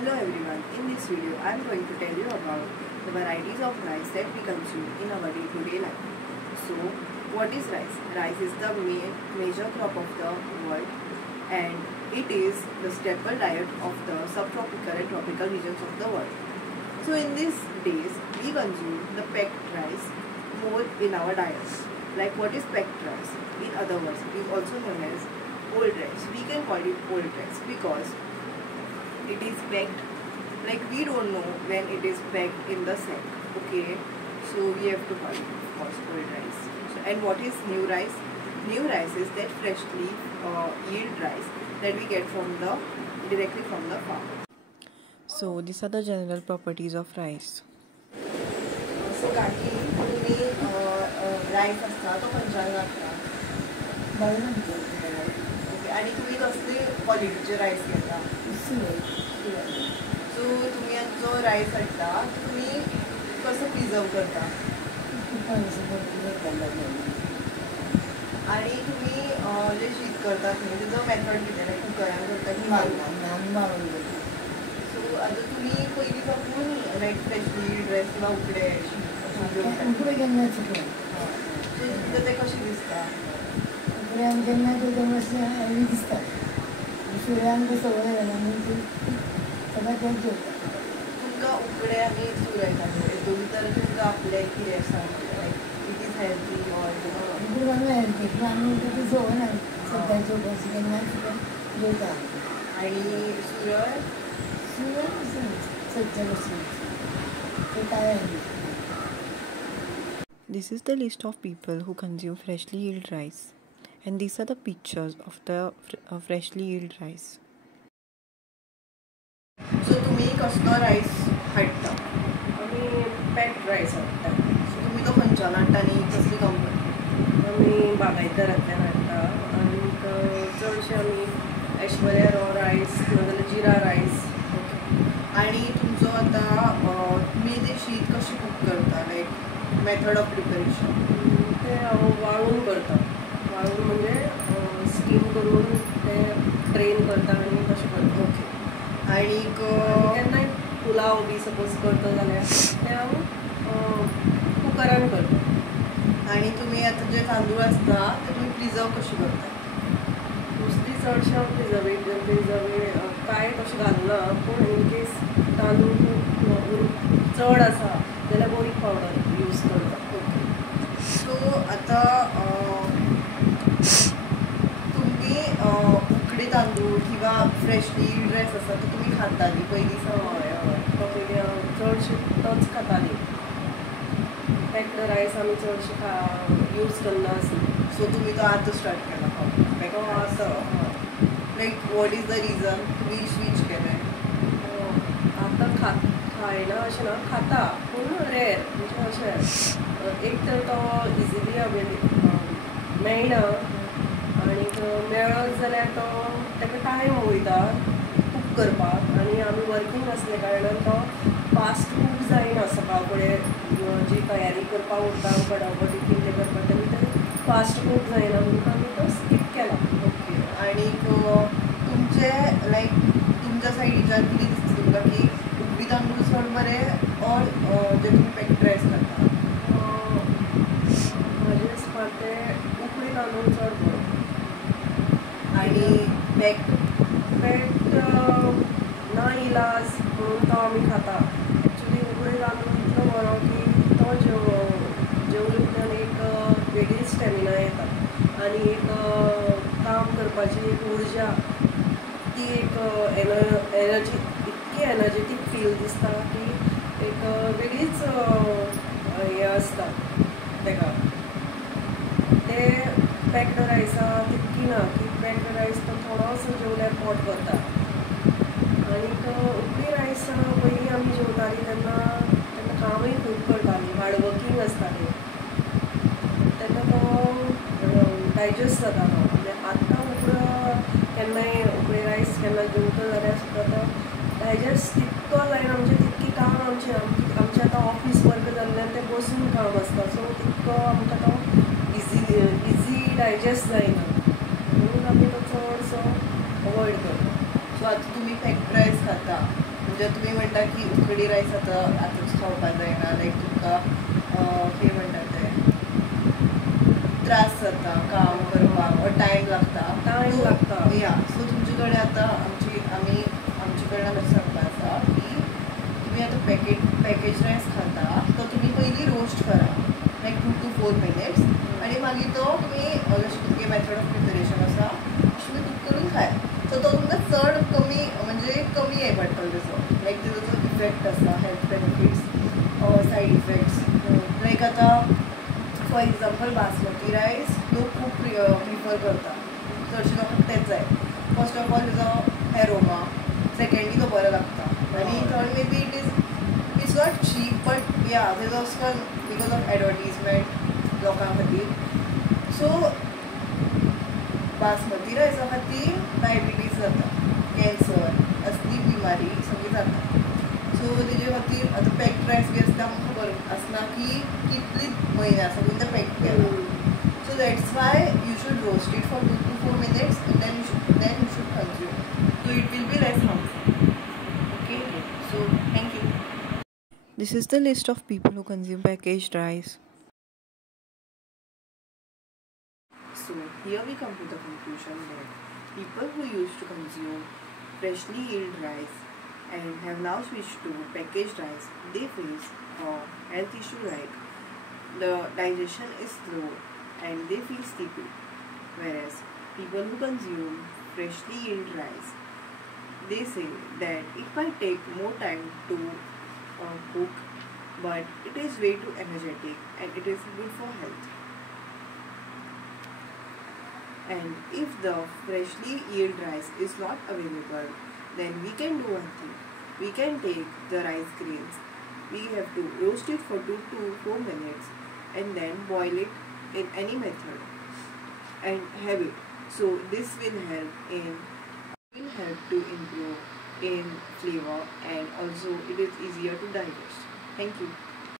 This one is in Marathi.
Hello everyone, in this video I am going to tell you about the varieties of rice that we consume in our day-to-day life. So, what is rice? Rice is the major crop of the world and it is the staple diet of the subtropical and tropical regions of the world. So, in these days we consume the packed rice more in our diets. Like what is packed rice? In other words, it is also known as old rice. We can call it old rice because it is packed, like we don't know when it is packed in the sack. Okay, so we have to call it of course old rice. So, and what is new rice? New rice is that freshly yield rice that we get directly from the farm. So these are the general properties of rice. So काकी तुम्ही राईस असता तो खंयच्यान घालता? ओके, आणि तुम्ही कसले क्वालिटीचे राईस घेता? सो तुम्ही जो राईस हाडटा तुम्ही कसो प्रिजर्व करता? आणि तुम्ही जे शीत करता तेजो मेथड कितें, लायक कुकरान करता की मारून? सो आतां तुमी पयलीं साकून लायक फ्रेशली ड्रेस किंवा उकडे ते कशें दिसता? उकडे आमच्या मातशें दिसता, सुर्यान ते सवय जाल्या म्हणून सगळ्यात तेंच जेवता. तुमकां उकडे आनी सुरय दोनी भितर तुमकां आपलें कितें आसा, like it is healthy or उकडे बांगला हेल्थी, पूण आमी ती सवय ना सद्या जेवपाची, केन्ना जेवता. आनी सुरय सद्या बसून ते काय. This is the list of people who consume freshly yield rice, and these are the pictures of the freshly yield rice. So तुमी कसलो रायस हाडटा? आमी पॅक्ड रायस हाडटा. सो तुमी तो खंयच्यान हाडटा आनी कसली कंपनी? आमी बागायतारांतल्यान हाडटा आनीक चडशे आमी ऐश्वर्या रॉ रायस नाजाल्यार जिरा रायस. आणि तुमचो आतां तुमी तें शीत कशें कूक करता, लायक मेथड ऑफ प्रिपरेशन? ते हांव वाळून करता. वाळून म्हणजे स्टीम करून ते ड्रेन करता आनी तशें करता. ओके. आनीक केन्नाय पुलाव बी सपोज करता जाल्यार ते हांव कुकरान करता. आणि तुमी आतां जे तांदूळ आसता ते तुमी प्रिजर्व कशें करता? मोस्टली चडशे हांव प्रिजर्वेट कांय तशें घालना, पूण इन केस तांदूळ खूब चड आसा जाल्यार बोरीक पावडर यूज करता. ओके. सो आतां तुमी उकडे तांदूळ किंवा फ्रेशली ड्रेस आसा तो तुमी खाताली पयलीं सावन? हय तो पयलीं हांव चडशे तोच खाताली. पॅक्ड रायस आमी चडशे यूज करना आसली. सो तुमी तो आतां स्टार्ट केला खावपाक? तो आतां लायक वॉट इज द रिजन तुमी स्वीच केलें? आतां खायना अशें ना, खाता पूण रेर. म्हणजे अशें एक तर तो इजिली मेळना आनीक मेळत जाल्यार तो ताका टायम वयता कूक करपाक आनी आमी वर्कींग आसले कारणान तो फास्ट कूक जायना. सकाळ फुडें जी तयारी करपाक उरता फटाफट टिफीन ते करपाक तें फास्ट कूक जायना म्हणून आमी तो स्कीप केला. ओके. आनीक तुमचे लायक तुमच्या सायडीच्यान कितें दिसता तुमकां की उकडी तांदूळ चड बरें ऑर जे तुमी पॅक्ड रायस खाता? म्हाजे दिसपाक ते उकडी तांदूळ चड बरो. आनी पॅक्ड ना इलाज म्हणून तो आमी खाता. एक्चुली उकडी तांदूळ इतलो बरो की तो जेवले उपरांत एक वेगळी स्टॅमिना येता आनी एक काम करपाची एक उर्जा, ती एक एनर्जी, इतकी एनर्जेटीक फील दिसता की एक वेगळीच हें आसता ताका. ते पॅक्ड रायसा तितकी ना की पॅक्ड रायस तो थोडोसो जेवल्यार पोट भरता. आनीक उकडी रायस पयलीं आमी जेवतालीं तेन्ना कामूय खूब करतालीं, हार्ड वर्कींग आसतालीं, तेन्ना तो डायजेस्ट जातालो. म्हणजे आतां केन्नाय उकडी रायस केन्ना जेवता जाल्यार सुद्दां तो डायजेस्ट तितको जायना. म्हणजे तितकी काम आमचें आतां ऑफीस वर्क जाल्ल्यान तें बसून काम आसता, सो तितको आमकां तो इजी डायजेस्ट जायना म्हणून आमी तो चडसो अवॉयड करता. सो आतां तुमी पॅक्ड रायस खाता जर तुम्ही म्हणता की उकडी रायस आताच खावपाक जायना, लायक तुमकां कितें म्हणटा तें त्रास जाता काम करपाक और टायम लागता या, सो तुमचे कडेन आतां आमचे कडल्यान अशें सांगपा आसा की तुम्ही आतां पॅकेज रायस खाता तो तुम्ही पयलीं रोस्ट करा लायक 2 to 4 minutes आनी मागीर तो तुमी जशें तुमगे मेथड ऑफ प्रिपरेशन आसा तशें तुमी कुक करून खाय. सो तो तुमकां चड कमी म्हणजे कमी हें पडटलो तेजो, लायक तेजो जो इफेक्ट आसा हेल्थ बेनिफिट्स सायड इफेक्ट्स, लायक आतां फॉर एग्जाम्पल बासमती रायस लोक खूब प्रिफर करता, चडशे लोकांक तेच जाय. फर्स्ट ऑफ ऑल तेजो एरोमा, सेकेंडली तो बरो लागता आनी third may be it's not cheap but या तेजो बिकॉज ऑफ एडवर्टीजमेंट लोकां खातीर. सो बासमती रायसा खातीर डायबिटीज जाता, कॅन्सर असली बिमारी सगळी जाता. सो तेजे खातीर आतां पॅक्ड रायस बी आसता, आमकां खबर आसना की कितली म्हयन्या साकून तें पॅक केलां. So that's why you should roast it for 2 to 4 minutes and then you should consume. So it will be less harmful. Okay, so thank you. This is the list of people who consume packaged rice. So here we come to the conclusion that people who used to consume freshly yield rice and have now switched to packaged rice, they face a health issue like the digestion is slow and they feel sleepy. Whereas people who consume freshly yield rice, they say that it might take more time to cook, but it is way too energetic and it is good for health. And if the freshly yield rice is not available, then we can do one thing. We can take the rice grains. We have to roast it for 2 to 4 minutes and then boil it in any method and have it. So this will help to improve in flavor and also it is easier to digest. Thank you.